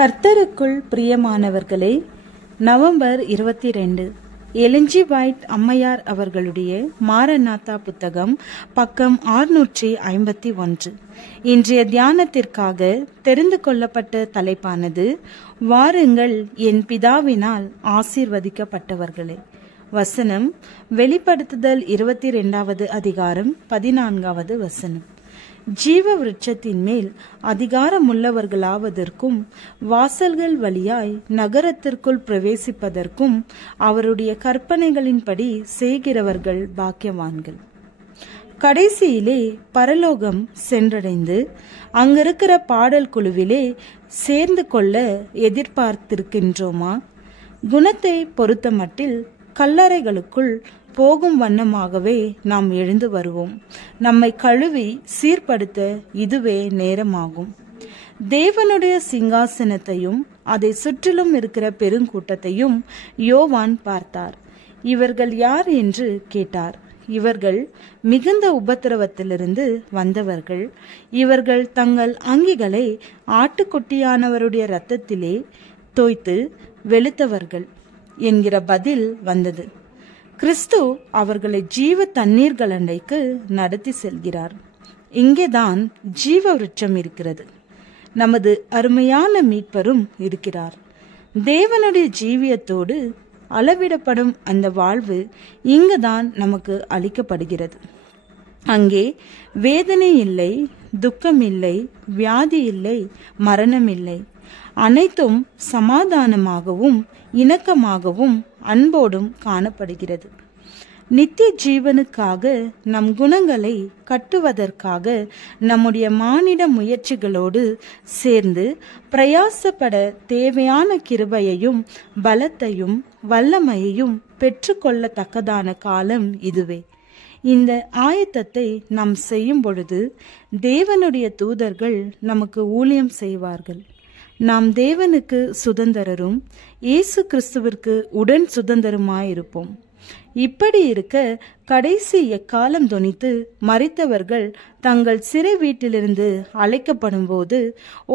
கர்த்தருக்குள் பிரியமானவர்களே, November 22 எலிஞ்சி white அம்மையார் அவர்களுடைய மாரநாத்தா புத்தகம், பக்கம் 651. இன்றைய தியானத்திற்காக தெரிந்து கொள்ளப்பட்ட தலைப்பானது, வாருங்கள் என் பிதாவினால் ஆசீர்வதிக்கப்பட்டவர்களே. வசனம் வெளிப்படுத்துதல் 22வது அதிகாரம் 14வது வசனம். ஜீவ விருட்சத்தின் மேல் அதிகாரமுள்ளவர்களாவதற்கும் வாசல்கள் வழியாய் நகரத்திற்குள் பிரவேசிப்பதற்கும் அவருடைய கற்பனைகளின்படி செய்கிறவர்கள் பாக்கியவான்கள். கடைசியிலே பரலோகம் சென்றடைந்து அங்கிருக்கிற பாடல் குழுவிலே சேர்ந்து கொள்ள எதிர்பார்த்திருக்கின்றோமா? குணத்தை பொறுத்தமட்டில் கல்லறைகளுக்குள் போகும் வண்ணமாகவே நாம் எழுந்து வருவோம். நம்மை கழுவி சீர்படுத்த இதுவே நேரமாகும். தேவனுடைய சிங்காசனத்தையும் அதை சுற்றிலும் இருக்கிற பெருங்கூட்டத்தையும் யோவான் பார்த்தார். இவர்கள் யார் என்று கேட்டார். இவர்கள் மிகுந்த உபத்திரவத்திலிருந்து வந்தவர்கள். இவர்கள் தங்கள் அங்கிகளை ஆட்டுக்குட்டியானவருடைய இரத்தத்திலே தோய்த்து வெளுத்தவர்கள் என்கிற பதில் வந்தது. கிறிஸ்து அவர்களை ஜீவ தண்ணீர்கள் அண்டைக்கு நடத்தி செல்கிறார். இங்கேதான் ஜீவ விருட்சம் இருக்கிறது. நமது அருமையான மீட்பரும் இருக்கிறார். தேவனுடைய ஜீவியத்தோடு அளவிடப்படும் அந்த வாழ்வு இங்குதான் நமக்கு அளிக்கப்படுகிறது. அங்கே வேதனை இல்லை, துக்கம் இல்லை, வியாதி இல்லை, மரணம் இல்லை. அனைத்தும் சமாதானமாகவும் இணக்கமாகவும் அன்போடும் காணப்படுகிறது. நித்திய ஜீவனுக்காக நம் குணங்களை கட்டுவதற்காக நம்முடைய மானிட முயற்சிகளோடு சேர்ந்து பிரயாசப்பட தேவையான கிருபையையும் பலத்தையும் வல்லமையையும் பெற்றுக்கொள்ளத்தக்கதான காலம் இதுவே. இந்த ஆயத்தத்தை நாம் செய்யும் பொழுது தேவனுடைய தூதர்கள் நமக்கு ஊழியம் செய்வார்கள். நாம் தேவனுக்கு சுதந்திரரும் இயேசு கிறிஸ்துவிற்கு உடன் சுதந்திரமாயிருப்போம். இப்படி இருக்க கடைசி எக்காலம் தொனித்து மரித்தவர்கள் தங்கள் சிறை வீட்டிலிருந்து அழைக்கப்படும் போது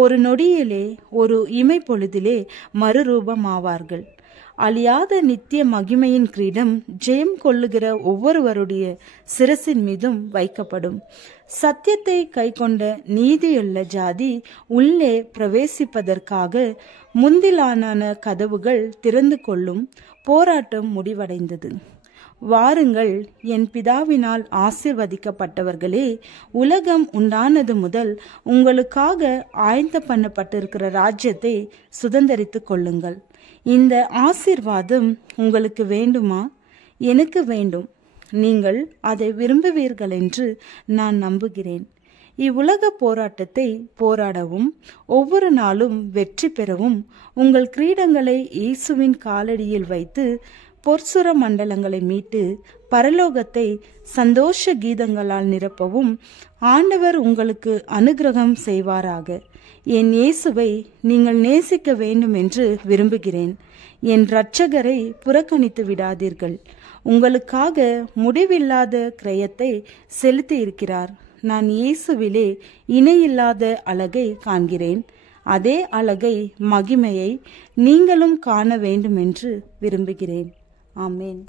ஒரு நொடியிலே, ஒரு இமை பொழுதிலே மறுரூபமாவார்கள். அழியாத நித்திய மகிமையின் கிரீடம் ஜெயம் கொள்ளுகிற ஒவ்வொருவருடைய சிரசின் மீதும் வைக்கப்படும். சத்தியத்தை கைக்கொண்ட நீதியுள்ள ஜாதி உள்ளே பிரவேசிப்பதற்காக முந்திலான கதவுகள் திறந்து கொள்ளும். போராட்டம் முடிவடைந்தது. வாருங்கள் என் பிதாவினால் ஆசீர்வதிக்கப்பட்டவர்களே, உலகம் உண்டானது முதல் உங்களுக்காக ஆயத்த பண்ணப்பட்டிருக்கிற ராஜ்யத்தை சுதந்தரித்து கொள்ளுங்கள். இந்த ஆசீர்வாதம் உங்களுக்கு வேண்டுமா? எனக்கு வேண்டும். நீங்கள் அதை விரும்புவீர்கள் என்று நான் நம்புகிறேன். இவ்வுலக போராட்டத்தை போராடவும் ஒவ்வொரு நாளும் வெற்றி பெறவும் உங்கள் கிரீடங்களை இயேசுவின் காலடியில் வைத்து பொற்சுர மண்டலங்களை மீட்டு பரலோகத்தை சந்தோஷ கீதங்களால் நிரப்பவும் ஆண்டவர் உங்களுக்கு அனுகிரகம் செய்வாராக. என் இயேசுவை நீங்கள் நேசிக்க வேண்டும் என்று விரும்புகிறேன். என் இரட்சகரை புறக்கணித்து விடாதீர்கள். உங்களுக்காக முடிவில்லாத கிரயத்தை செலுத்தி இருக்கிறார். நான் இயேசுவிலே இணையில்லாத அழகை காண்கிறேன். அதே அழகை, மகிமையை நீங்களும் காண வேண்டும் என்று விரும்புகிறேன். ஆமேன்.